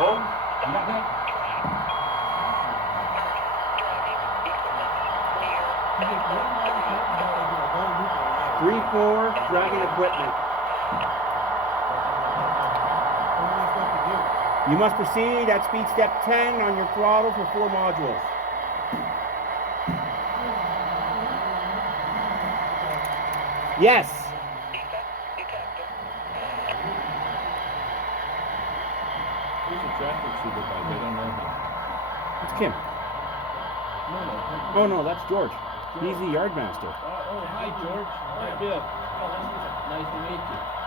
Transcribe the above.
Home? 3-4, dragging equipment. You must proceed at speed step 10 on your throttle for 4 modules. Yes. Who's the traffic supervisor? I don't know him. It's Kim. No. Oh no, that's George. He's the yard master. Oh, hi, George. Hi, Bill. Nice to meet you.